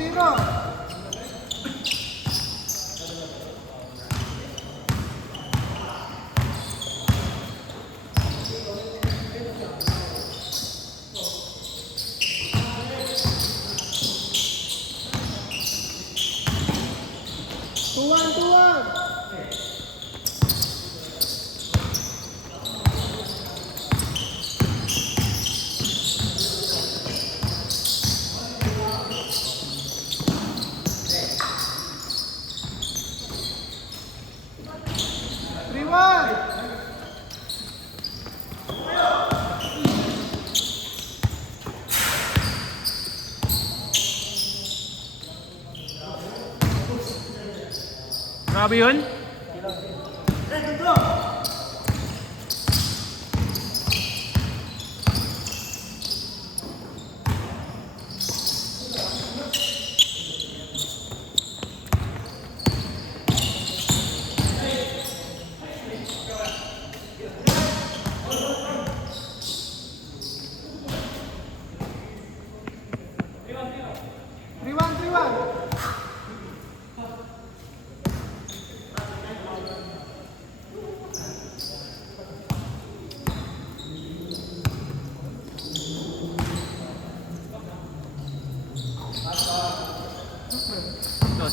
Tiro. Tuwan. 3-1. Grabe yun.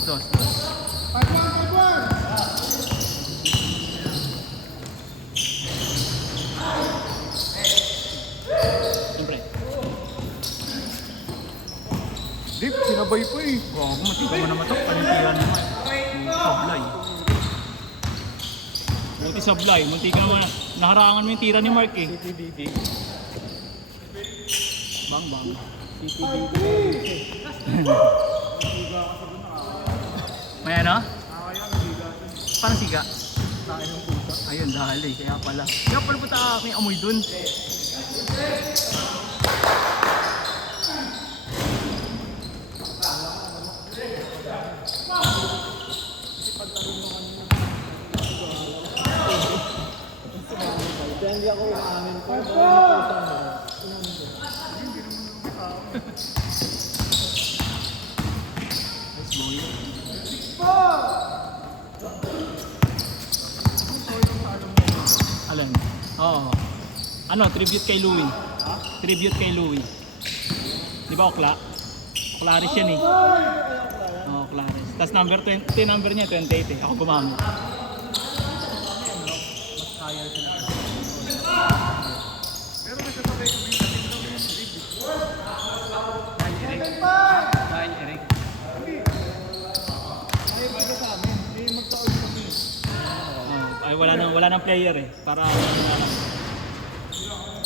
Dos. 5-1. Siyempre. Dip, sinabay po eh. Wow, matika mo naman ito. Panintihan naman. Sablay. Buti sablay. Munti ka naman. Naharangan mo yung tira ni Mark eh. CTDD. Bang. May ano? Parang siga. Tayo ng pusa. Ayun, dahil eh. Kaya pala puta may amoy dun. Hindi ako umamin ko. Alin? Oo. Ano, tribute kay Louie. Tribute kay Louie. Di ba Okla? Oklaris yan eh. Oo, Oklaris. Tapos number 20, number niya 28 eh. Ako gumamit. Pero nagkasabay kami sa tingnan ng tribute. Dahil Eric. Ay, baga sa amin. May magtaon kami. Ay, wala nang player eh. Para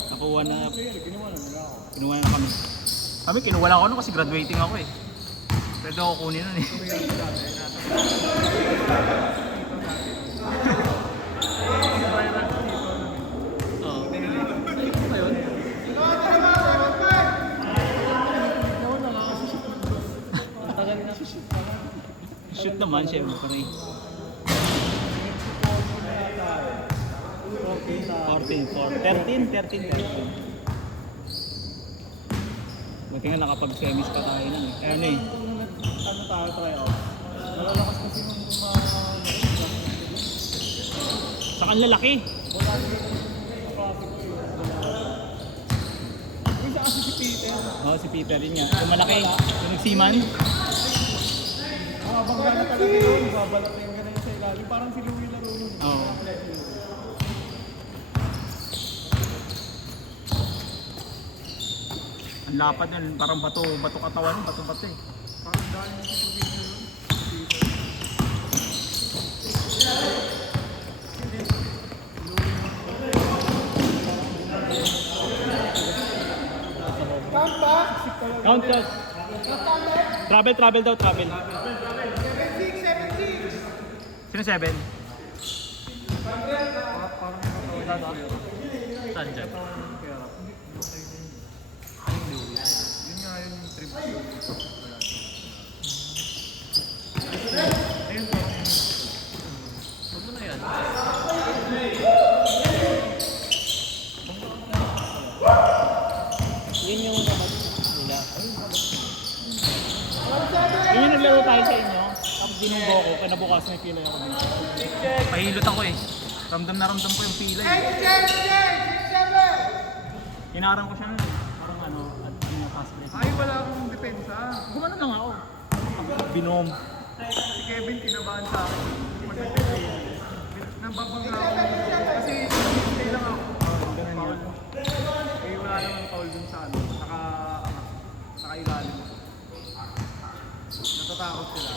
nakuha na. Kinuha na kami. Kinuha lang ako nun kasi graduating ako eh. Pwede ako kunin nun eh. Shoot naman syempre. 13. Buti nga nakapag-semis pa tayo nun eh. Ano eh. Ano tayo try out? Malalakas kasi nung Saka ang lalaki. Uy, saan si Peter? Oo, si Peter yun nga. Yung malaki. Yung nagsiman. Bangga na talaga yun. Babalat na yung ganun sa ilalim. Parang si Louie laro nun. Oo. Ang lapad nun. Parang bato katawan. Bato eh. Parang dahil yung sa probinsya nun. Count. Travel daw. Sino 7? Saan dyan? Yun nga yung trip. Huwag mo na yan. Yun yung dapat nila. Yun yung naglaro tayo sa inyo. Tapos binubo ko, kinabukas may pilay ako dito. Pahilot ako eh. Ramdam na ramdam ko yung pilay. Hinarang ko siya nun eh. Parang ano, pass play. Ay, wala akong depensa. Gumano lang ako. Binom. Si Kevin kinabahan sa akin. Mag-defense. Nababangga ako. Kasi stay lang ako. Ganun yun. Eh, wala namang foul dun sa ano. Naka-ilalim. Natatakot sila.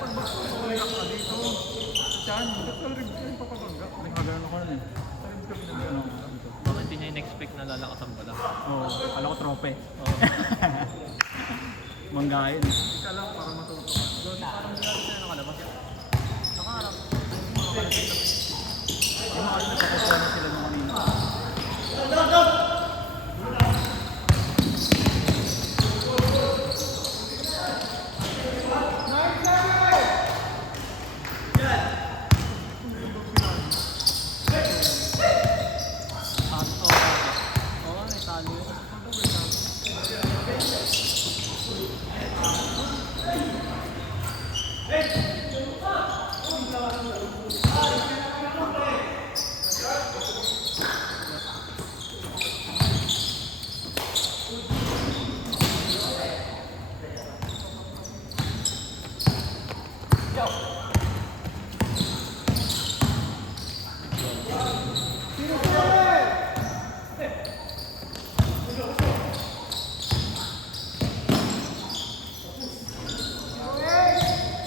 Pag-bangga ka dito. Diyan, total ribs na yung papabangga. Nagkagano ko nun eh. Ribs ka pinagano. Bakit hindi niya in-expect na lalakasan pala? Oo, kala ko trope. Oo. Manggain. Ika lang para matuto ka. Doon, parang hindi natin sila nakalabas. Nakaharap. Yung mga nagpapakuha na sila nung kanina. Oo, may talo yun.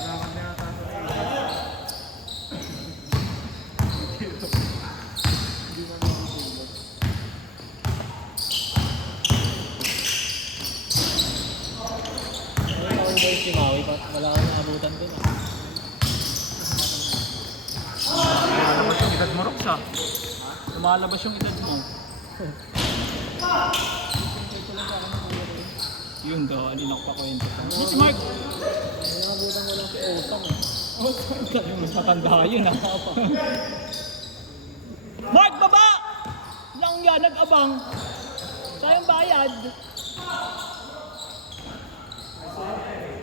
Wala kang nata sa Ano yung boys si Maui? Wala kang naabutan dun ah. Lumalabas yung edad mo, Rox ah. Lumalabas yung edad mo. Yun daw, alin ako pa kwento. Hindi si Mark. Naabutan mo lang si Osang eh. Mas matanda yun ah. Mark, baba! Lang yan, nag-abang. Sayang bayad.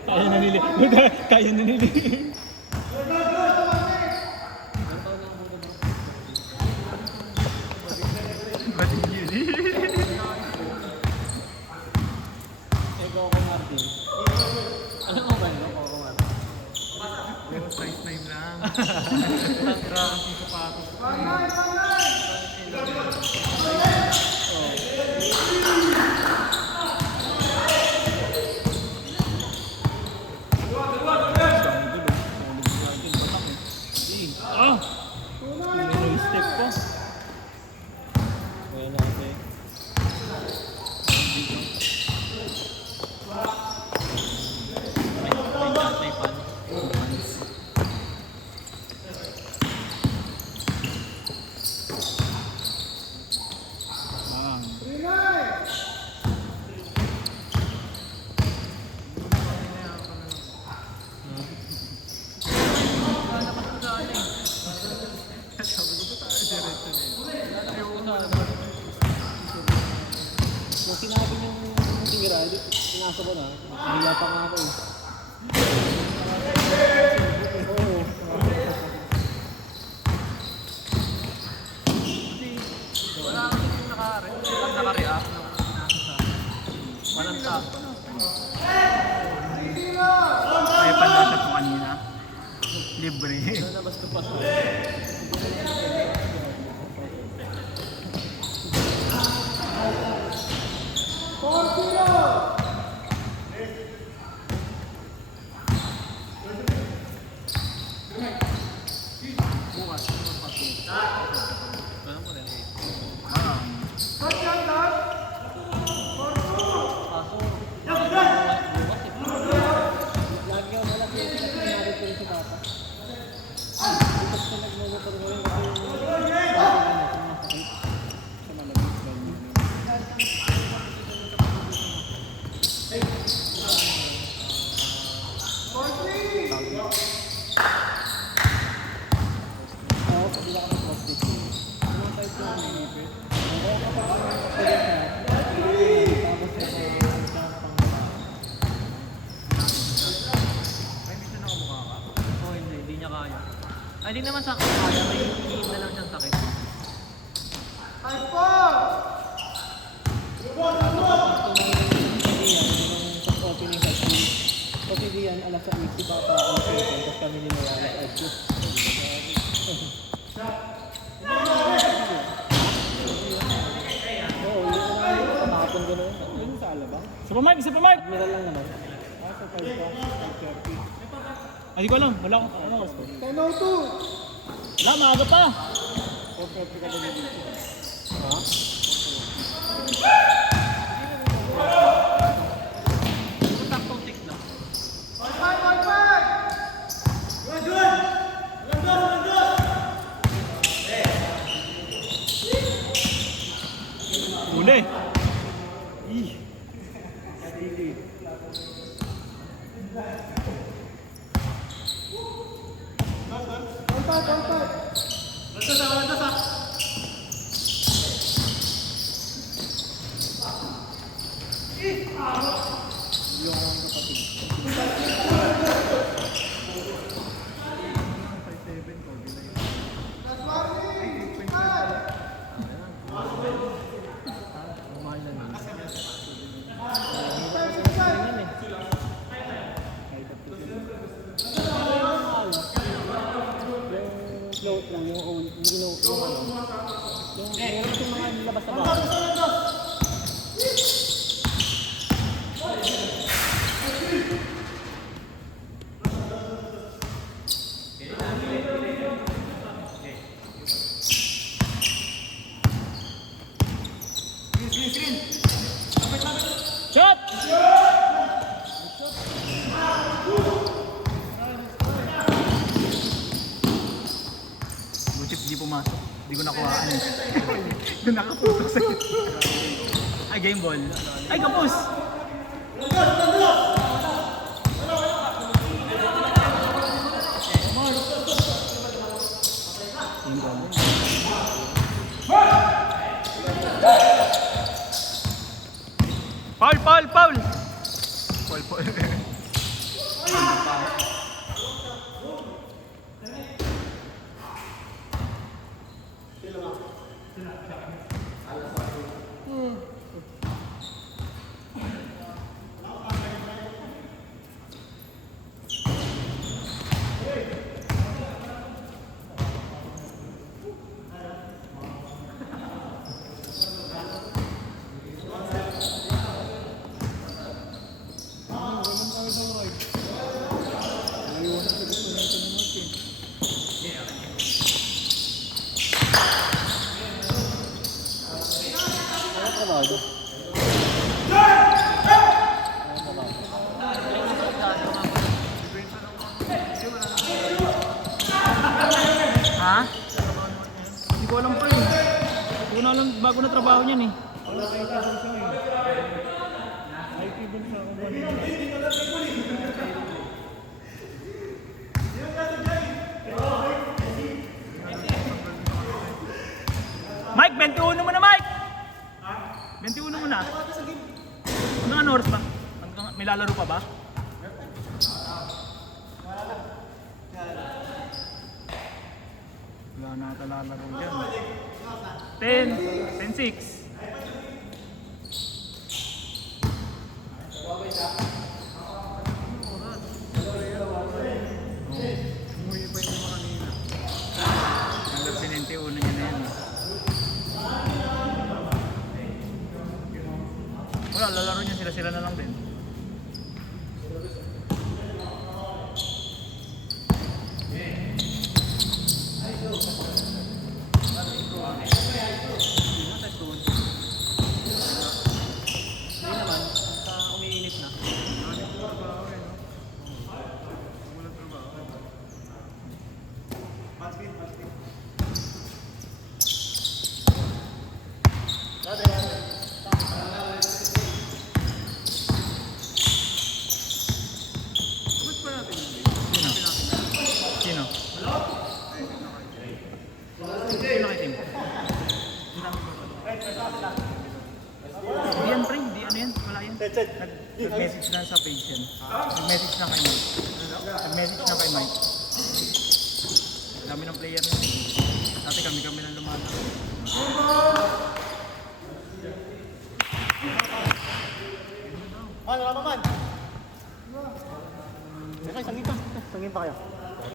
Kaya na nili. Kaya na nili. Ba't yun eh? Eh, Coco Martin. Alam mo ba yun, Coco Martin? Pero size 9 lang. Grabe yung sapatos. Ah! May step pa. Kaya natin. May pan. Ah. Kung sinabi niyong tira, pinasa ko na. Hila pa nga ako eh. Oo. Wala kang naka-react na pinasa sa akin. Walang tap. Kaya pa na siya po kanina. Libre. Nalabas ko pa. Bukas, Ganun ko rin eh. Ah. Kaso, lagi ako wala siya kasi sinabi ko rin sa bata. Bukas na nagmomotor ngayon kasi Ay, di naman sakit. Kaya may hihingin na lang siyang sakit. Kasi diyan, alas sa 8, si Papa ang session, tapos kami ninawala. Oo, yun na kapakapon ko na yun. Yun sa alaba. Supermark, Supermark! Admiral lang naman. Sa 5 pa, 5:30. Ay, di ko alam. Wala ko. Ano oras ko? 10:02. Wala, maaga pa. 4:30 ka ba dito? Ha? Taktong tick lang. Uli. Float lang, yung old, yung ano. Yung mga labas na bago. Shot! Butit di pumasok. Di ko nakuhaan. Doon nakaputok sa Ay, game ball. Ay, kapos! Game ball. Foul, foul, foul! Foul, foul. Ano trabaho doon? Ano trabaho? Ha? Hindi ko alam pa rin. Hindi ko na alam bago na trabaho niyan eh. Wala kayo kasang siya eh. IT dun sa kumpanya. Mike, 21 mo na Mike! 21 mo na. Anong oras ba? May lalaro pa ba? Wala na ata lalaro dyan. 10, 10-6. Umuwi pa yung mga kanina. Hanggang sinente uno niya na yan. Wala, lalaro niya sila-sila na lang din. Hindi naman, basta umiinit na. Sino? Sino kay team? Hindi yan pre, hindi ano yan, wala yan. Nag-message lang sa page yan. Nag-message lang kay Mike. Nag-message lang kay Mike. Dami Man, wala pa man. Okay, sangin pa. Sangin pa kayo.